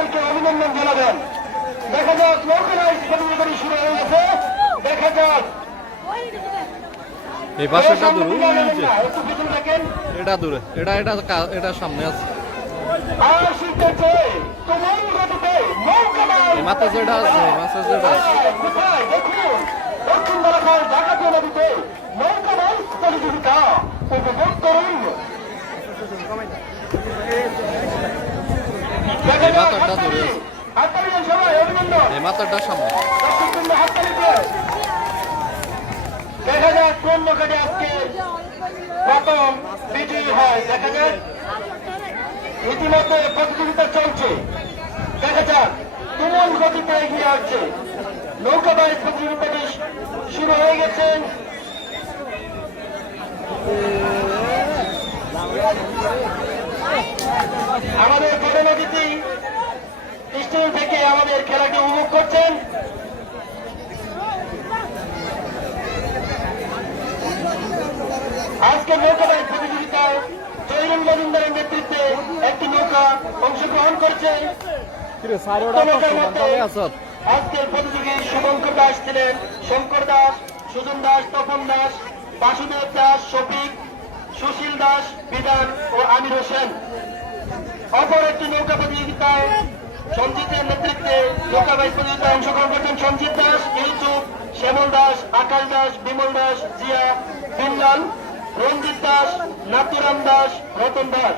তাদেরকে অভিনন্দন জানাবেন। দেখা যাক নৌকা বাইচ প্রতিযোগিতা শুরু হয়ে গেছে। দেখা যাক এই পাশেটা দূরে, একটু পিছনে থাকেন। এটা দূরে, এটা সামনে আছে। আর শিখতেছে তোমার গতিতে নৌকা বাইচ এই মাথা যেটা আছে, কোথায় দেখুন দক্ষিণ বারাসাত ডাকাতিয়া নদীতে নৌকা বাইচ প্রতিযোগিতা উপভোগ করুন। এই মাথাটা দূরে আছে, হাততালি দেন সবাই, অভিনন্দন। এই মাথাটা সামনে। দর্শকবৃন্দ হাততালি দেন। দেখা যাক কোন নৌকাটি আজকে প্রথম বিজয়ী হয়। দেখা যাক, ইতিমধ্যে প্রতিযোগিতা চলছে। দেখা যাক তুমুল গতিতে এগিয়ে আসছে নৌকা বাইচ প্রতিযোগিতাটি শুরু হয়ে গেছে। আমাদের প্রধান অতিথি স্টেজ থেকে আমাদের খেলাটি উপভোগ করছেন। আজকে নৌকা বাইচ প্রতিযোগিতায় জয়নুল মজুমদারের নেতৃত্বে একটি নৌকা অংশগ্রহণ করছে। আজকের প্রতিযোগী শুভঙ্কর দাস ছিলেন, শঙ্কর দাস, সুজন দাস, তপন দাস, বাসুদেব দাস, শফিক, সুশীল দাস, বিধান ও আমির হোসেন। অপর একটি নৌকা প্রতিযোগিতায় সঞ্জিতের নেতৃত্বে নৌকা বাইচ প্রতিযোগিতায় অংশগ্রহণ করছেন সঞ্জিত দাস, ইউসুফ, শ্যামল দাস, আকাশ দাস, বিমল দাস, জিয়া, বিমলাল, রঞ্জিত দাস, নাতুরাম দাস, রতন দাস।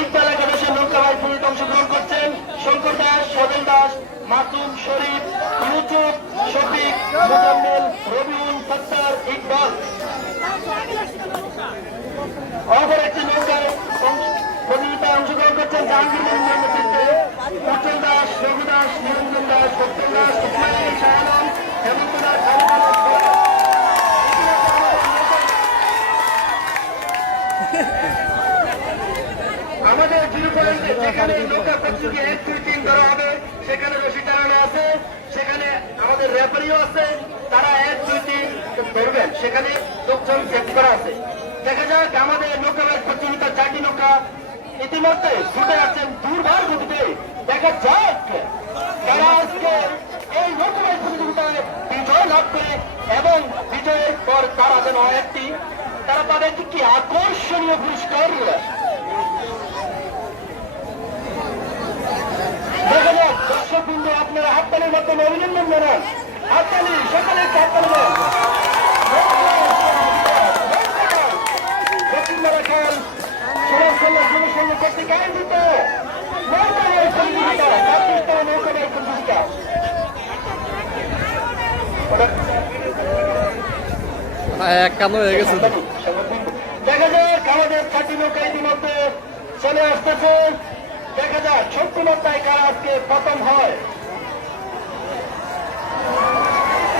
ইকবাল একাদশের নৌকা বাইচ প্রতিযোগিতায় অংশগ্রহণ করছেন শঙ্কর দাস, সজল দাস, মাসুম, শরীফ, ইউসুফ, শফিক, মুজাম্মেল, রবিউল, সত্তার, ইকবাল। অপর একটি নৌকায় প্রতিযোগিতায় অংশগ্রহণ করছেন জাহাঙ্গীর মজুমদারের নেতৃত্বে উজ্জ্বল দাস, রঘু দাস, নিরঞ্জন দাস, সত্যম দাস, ইসমাইল, শাহানাম, হেমন্ত দাস, আমাদের জিরো পয়েন্টে যেখানে নৌকা প্রতিযোগী 1, 2, 3 ধরা হবে সেখানে রশি টানানো আছে, সেখানে আমাদের রেফারিও আছে, তারা 1, 2, 3 ধরবেন, সেখানে লোকজন চেক করা আছে। দেখা যাক আমাদের নৌকা বাইচ প্রতিযোগিতার 4টি নৌকা ইতিমধ্যে ছুটে আসছেন দুর্বার গতিতে। দেখা যাক তারা আজকে এই নৌকা বাইচ প্রতিযোগিতায় বিজয় লাভ করে এবং বিজয়ের পর তারা যেন তারা তাদের একটি আকর্ষণীয় পুরস্কার দেখা যাক। দর্শকবৃন্দ আপনারা হাততালির মাধ্যমে অভিনন্দন জানান। হাততালি, সকালে হাততালি দেন। দক্ষিণ বারাসাত সমাজকল্যাণ যুবসংঘ কর্তৃক আয়োজিত নৌকা বাইচ প্রতিযোগিতা, 25তম নৌকা বাইচ প্রতিযোগিতা। একান্ন হয়ে গেছে। দেখা যাক আমাদের 4টি নৌকা ইতিমধ্যে চলে আসতেছে। দেখা যাক 70 নৌকায় কারা আজকে প্রথম হয়।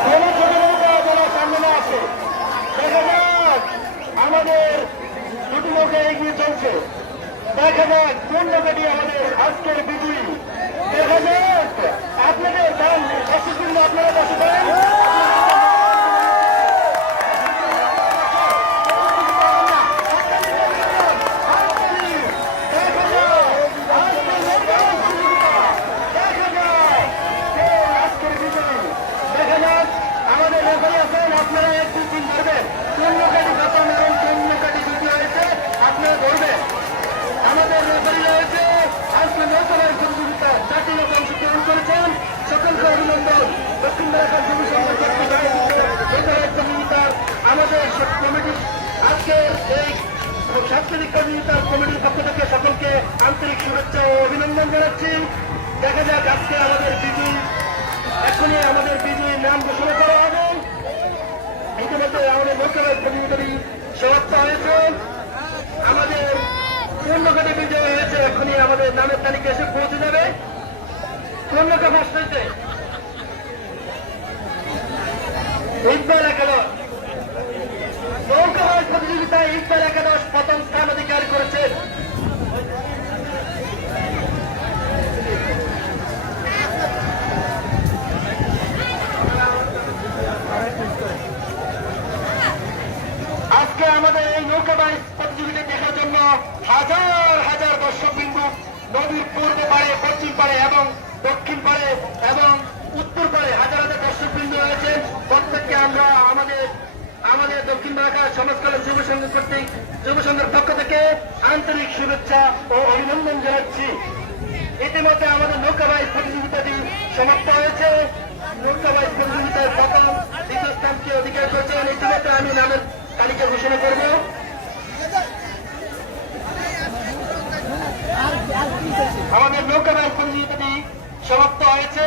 কোন ছোট নৌকা যারা সামনে না আসে। দেখা যাক আমাদের 2টি নৌকা এগিয়ে চলছে। দেখা যাক কোন নৌকাটি আমাদের আজকের বিজয়ী। দেখা যাক আপনাদের দান দর্শকবৃন্দ, আপনারা বসে দেন। আপনারা 1, 2, 3 ধরবেন। কোন নৌকাটি প্রথম এবং কোন নৌকাটি দ্বিতীয় হয়েছে আপনারা ধরবেন। আমাদের রেফারি রয়েছে আজকে নৌকা বাইচ প্রতিযোগিতা 4টি নৌকা অংশগ্রহণ করেছেন। সকলকে অভিনন্দন। দক্ষিণ বারাসাত যুব সংঘ কর্তৃক আয়োজিত নৌকা বাইচ প্রতিযোগিতার আমাদের কমিটি আজকে এই সাংস্কৃতিক প্রতিযোগিতার কমিটির পক্ষ থেকে সকলকে আন্তরিক শুভেচ্ছা ও অভিনন্দন জানাচ্ছি। দেখা যাক আজকে আমাদের বিজয়ী, এখনই আমাদের বিজয়ীর নাম ঘোষণা করা হবে। ইতিমধ্যে আমাদের নৌকা বাইচ প্রতিযোগিতাটি সমাপ্ত হয়েছে। আমাদের কোন নৌকাটি বিজয় হয়েছে এখনই আমাদের নামের তালিকা এসে পৌঁছে যাবে। কোন নৌকা ফার্স্ট হয়েছে? ইকবাল একাদশ। নৌকা বাইচ প্রতিযোগিতায় ইকবাল একাদশ প্রথম স্থান অধিকার করেছেন। আজকে আমাদের এই নৌকা বাইচ প্রতিযোগিতা দেখার জন্য হাজার হাজার দর্শকবৃন্দ নদীর পূর্ব পাড়ে, পশ্চিম পাড়ে এবং দক্ষিণ পাড়ে এবং উত্তর পাড়ে হাজার হাজার দর্শকবৃন্দ রয়েছে। প্রত্যেককে আমরা আমাদের দক্ষিণ ঢাকা সমাজকল্যাণ যুব সংঘ কর্তৃক যুব সংঘের পক্ষ থেকে আন্তরিক শুভেচ্ছা ও অভিনন্দন জানাচ্ছি। ইতিমধ্যে আমাদের নৌকাবাইজ প্রতিযোগিতাটি সমাপ্ত হয়েছে। নৌকাবাইজ প্রতিযোগিতায় প্রথম দ্বিতীয় স্থানকে অধিকার করেছেন। ইতিমধ্যে আমি নামের তালিকা ঘোষণা করব। আমাদের নৌকাবাইজ প্রতিযোগিতাটি সমাপ্ত হয়েছে।